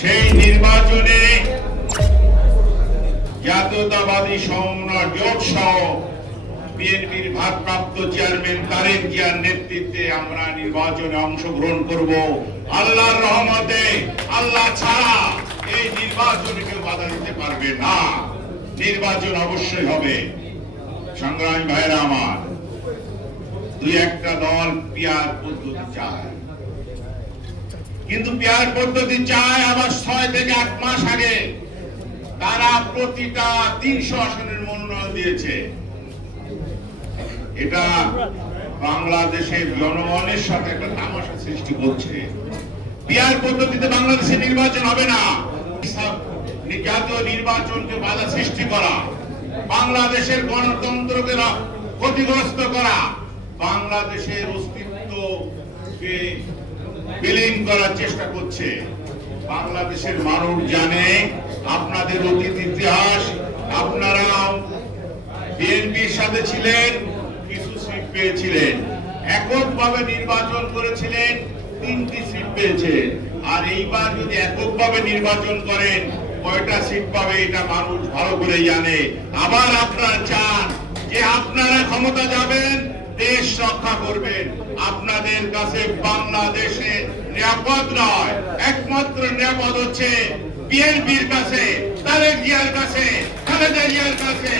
সেই নির্বাচনে জাতীয়তাবাদী সমন্বয় জোট সহ বিএনপির ভারপ্রাপ্ত চেয়ারম্যান তারেক জিয়ার নেতৃত্বে আমরা নির্বাচনে অংশগ্রহণ করব। আল্লাহর রহমতে, আল্লাহ ছাড়া এই নির্বাচনে কেউ বাধা দিতে পারবে না। নির্বাচন অবশ্যই হবে। সংগ্রাম ভাইরা আমার, দুই একটা দল পিয়ার পদ্ধতি চায়। কিন্তু পিয়ার পদ্ধতি চায় আবার তারা প্রতিটা তিনশো আসনের মনোনয়ন দিয়েছে। এটা বাংলাদেশের জনগণের সাথে একটা তামাশা সৃষ্টি করছে। পিয়ার পদ্ধতিতে বাংলাদেশে নির্বাচন হবে না। জাতীয় নির্বাচনকে বাধা সৃষ্টি করা, বাংলাদেশের গণতন্ত্রকে ক্ষতিগ্রস্ত করা, বাংলাদেশের অস্তিত্বকে বিলীন করার চেষ্টা করছে। বাংলাদেশের মানুষ জানে আপনাদের অতীত ইতিহাস আপনারা বিএনপির সাথে ছিলেন, কিছু সিট পেয়েছিলেন। এককভাবে নির্বাচন করেছিলেন, তিনটি সিট পেয়েছেন আর এইবার যদি এককভাবে নির্বাচন করেন, কয়টা সিট পাবে এটা মানুষ ভালো করে জানে। আবার আপনারা চান যে আপনারা ক্ষমতা যাবেন, দেশ রক্ষা করবেন। আপনাদের কাছে বাংলাদেশে নিরাপদ নয়, একমাত্র নিরাপদ হচ্ছে বিএনপির কাছে তারেক জিয়ার কাছে খালেদা জিয়ার কাছে